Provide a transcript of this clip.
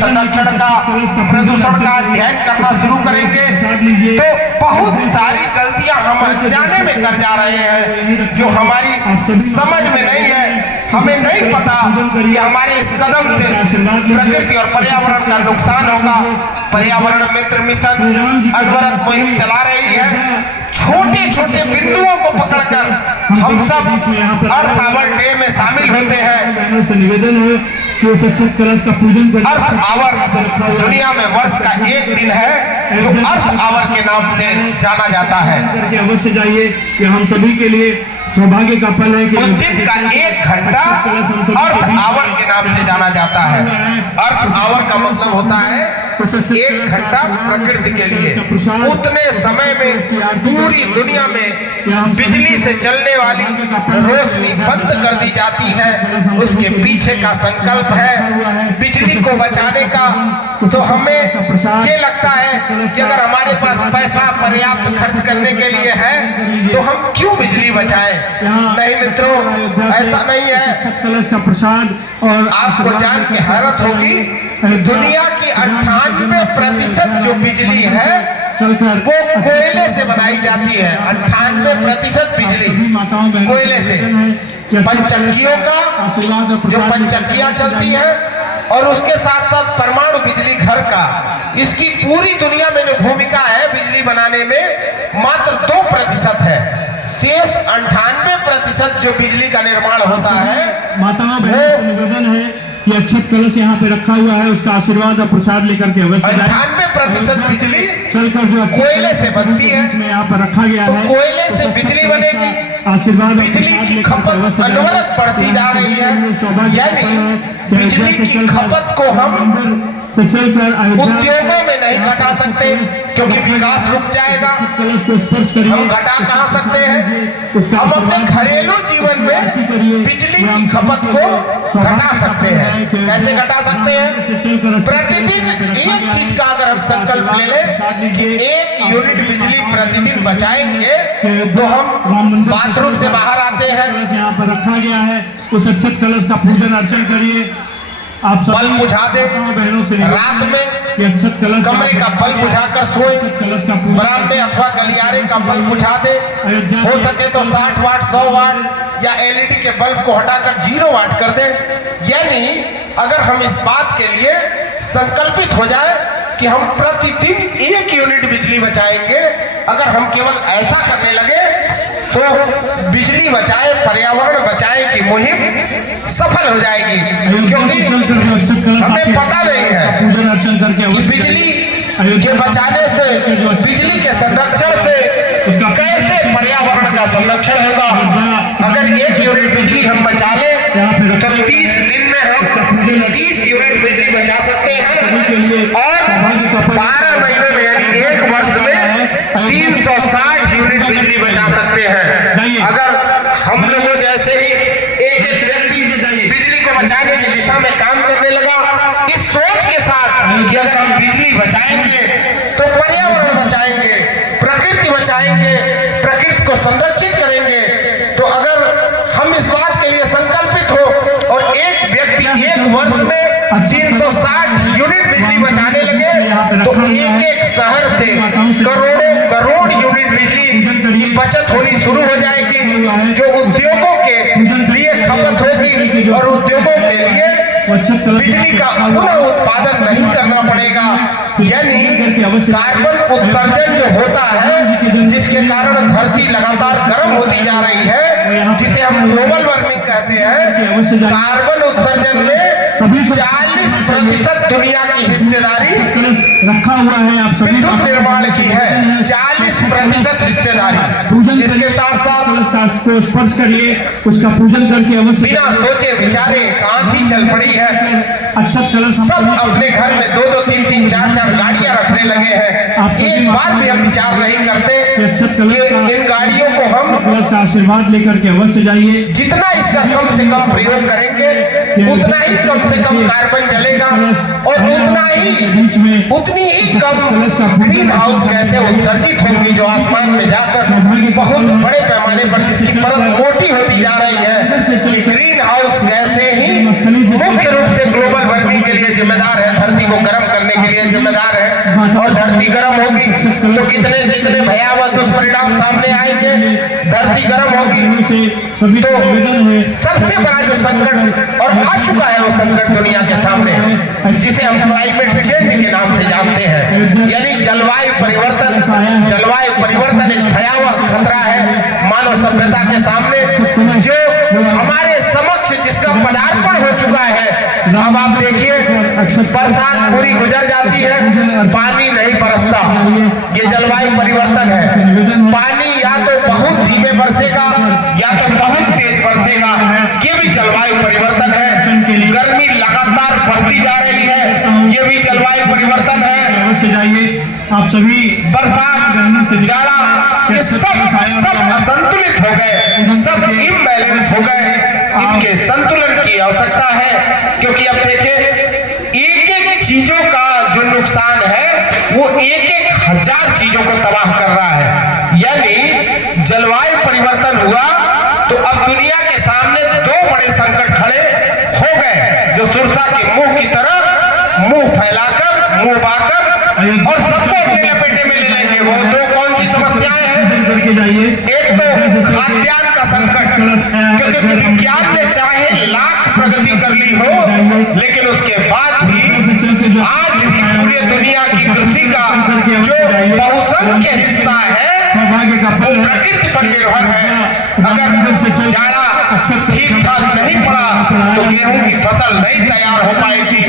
संरक्षण का, प्रदूषण का अध्ययन करना शुरू करेंगे तो बहुत सारी गलतियां हम अनजाने में कर जा रहे हैं जो हमारी समझ में नहीं है। हमें नहीं पता कि हमारे इस कदम से प्रकृति और पर्यावरण का नुकसान होगा। पर्यावरण मित्र मिशन अनवरत मुहिम चला रही है। छोटे छोटे बिंदुओं को पकड़कर हम सब अर्थ आवर डे में शामिल होते हैं। निवेदन है कि उस अक्षत कलश का पूजन करें। अर्थ आवर दुनिया में वर्ष का एक दिन है जो अर्थ आवर के नाम से जाना जाता है। करके अवश्य जाइए कि हम सभी के लिए सौभाग्य का पल है कि उस दिन का 1 घंटा अर्थ आवर के नाम से जाना जाता है। अर्थ आवर का मतलब होता है 1 घंटा प्रकृति के लिए। उतने समय में पूरी दुनिया में बिजली से चलने वाली रोशनी बंद कर दी जाती है। उसके पीछे का संकल्प है बिजली को बचाने का। तो हमें ये लगता है कि अगर हमारे पास पैसा पर्याप्त खर्च करने के लिए है तो हम क्यों बिजली बचाएं? नहीं मित्रों, ऐसा नहीं है। कलश का प्रसाद और आपको जान के हैरत होगी दुनिया की 98% जो बिजली है वो कोयले से बनाई जाती है। 98% बिजली कोयले से। पंचक्कियों का जो पंचक्कियां चलती है और उसके साथ साथ परमाणु बिजली घर का, इसकी पूरी दुनिया में जो भूमिका है बिजली बनाने में मात्र 2% है। शेष 98% जो बिजली का निर्माण होता है। माताओं बहनों को निवेदन है कि अक्षत कलश यहाँ पे रखा हुआ है, उसका आशीर्वाद और प्रसाद लेकर के अवश्य 98% बिजली चलकर जो कोयले से बनती है में यहाँ पर रखा गया है। कोयले से बिजली बनेगी। आशीर्वाद बिजली की खपत अनवरत बढ़ती जा रही है। यानी बिजली की खपत को हम से चलकर उद्योगों में नहीं घटा सकते क्योंकि विकास रुक जाएगा। कलश को स्पर्श करिए। हम घटा कहाँ सकते हैं? हम अपने घरेलू जीवन में बिजली की खपत को घटा सकते हैं। कैसे घटा सकते हैं? प्रतिदिन एक चीज का अगर हम संकल्प ले लें कि 1 यूनिट बिजली प्रतिदिन बचाएंगे तो हम बाथरूम से बाहर आते हैं। यहाँ पर रखा गया है, उस अक्षत कलश का पूजन अर्चन करिए। आप सब बल्ब बुझा दे। बहनों से रात में अक्षत कलश कमरे का बल्ब बुझाकर सोए। कलश का पूजन बरामदे अथवा गलियारे का बल्ब बुझा दे। हो सके तो 60 वाट 100 वाट या एलईडी के बल्ब को हटाकर 0 वाट कर दे। यानी अगर हम इस बात के लिए संकल्पित हो जाए कि हम प्रतिदिन 1 यूनिट बिजली बचाएंगे, अगर हम केवल ऐसा करने लगे तो बिजली बचाए पर्यावरण बचाए की मुहिम सफल हो जाएगी। क्योंकि हमें पता नहीं है पूजन अर्चन करके कि बिजली के बचाने से, बिजली के संरक्षण से कैसे पर्यावरण का संरक्षण होगा। अगर 1 यूनिट बिजली हम बचा ले तो 30 दिन में हम 30 यूनिट बिजली बचा सकते हैं और 12 महीने में यानी 1 वर्ष में 360 यूनिट बिजली बचा सकते हैं। अगर हम लोगों जैसे ही एक व्यक्ति बिजली को बचाने की दिशा में काम करने लगा इस सोच के साथ कि अगर हम बिजली बचाएंगे तो पर्यावरण बचाएंगे, प्रकृति बचाएंगे, प्रकृति को संरक्षित करेंगे, तो अगर हम इस बात के लिए संकल्पित हो और एक व्यक्ति 1 वर्ष में 360 यूनिट बिजली बचाने लगे तो एक शहर से करोड़ यूनिट बिजली की बचत होनी शुरू हो जाएगी जो उद्योगों के लिए खपत होगी और उद्योगों के लिए बिजली का पुनः उत्पादन नहीं करना पड़ेगा। यानी कार्बन उत्सर्जन जो होता है जिसके कारण धरती लगातार गर्म होती जा रही है, जिसे हम ग्लोबल वार्मिंग कहते हैं, कार्बन उत्सर्जन में 40% दुनिया की हिस्सेदारी रखा हुआ है। आप सभी विद्युत निर्माण की है, 40% हिस्सेदारी। इसके साथ साथ को स्पर्श करिए, उसका पूजन करके अवश्य बिना सोचे विचारे आंधी चल पड़ी है। अक्षत कलश सब अपने घर में 2-2 3-3 4-4 गाड़ियां रखने लगे हैं। एक बार भी हम विचार नहीं करते कि इन गाड़ियों को हम कलश का आशीर्वाद लेकर के अवश्य जाइए। जितना इसका कम से कम प्रयोग करेंगे उतना ही कम से कम कार्बन जलेगा और उतनी ही कम ग्रीन हाउस गैसें उत्सर्जित होंगी जो आसमान में जाकर बहुत बड़े पैमाने पर जिसकी परत मोटी होती जा रही है। ग्रीन हाउस गैसें ही मुख्य रूप से ग्लोबल वार्मिंग के लिए जिम्मेदार है, धरती को गर्म करने के लिए जिम्मेदार है। और धरती गर्म होगी तो कितने कितने भयावह दुष्परिणाम सामने आएंगे। धरती गर्म होगी तो सबसे बड़ा जो संकट और आ चुका है वो संकट दुनिया के सामने, जिसे हम क्लाइमेट चेंज के नाम से जानते हैं, यानी जलवायु परिवर्तन। जलवायु परिवर्तन एक भयावह खतरा है मानव सभ्यता के सामने, जो हमारे समक्ष जिसका पदार्पण हो चुका है। अब आप देखिए, बरसात पूरी गुजर जाती है, पानी नहीं बरसता, ये जलवायु परिवर्तन है। पानी या तो बहुत धीमे बरसेगा या तो बहुत तेज बरसेगा, ये भी जलवायु परिवर्तन है। गर्मी लगातार बढ़ती जा रही है, ये भी जलवायु परिवर्तन है। आप सभी बरसात, जाड़ा, ये सब असंतुलित हो गए, सब इम्बैलेंस हो गए। इनके संतुलन की आवश्यकता है, क्योंकि अब देखें एक एक चीजों का जो नुकसान है वो एक एक हजार चीजों को तबाह कर रहा है। यानी जलवायु परिवर्तन हुआ तो अब दुनिया के सामने दो बड़े संकट खड़े हो गए, जो सुरसा के मुंह की तरह मुंह फैलाकर, मुंह बाकर और सबको अपने लपेटे में ले लेंगे। वो दो कौन सी समस्याएं हैं? एक तो खाद्यान्न का संकट, क्योंकि विज्ञान ने चाहे लाख प्रगति कर ली हो, लेकिन उसके बाद भी आज भी पूरी दुनिया की कृषि का जो बहुसंख्य हिस्सा है वो प्रकृति पर निर्भर है। अगर जाड़ा ठीक ठाक नहीं पड़ा तो गेहूं की फसल नहीं तैयार हो पाएगी।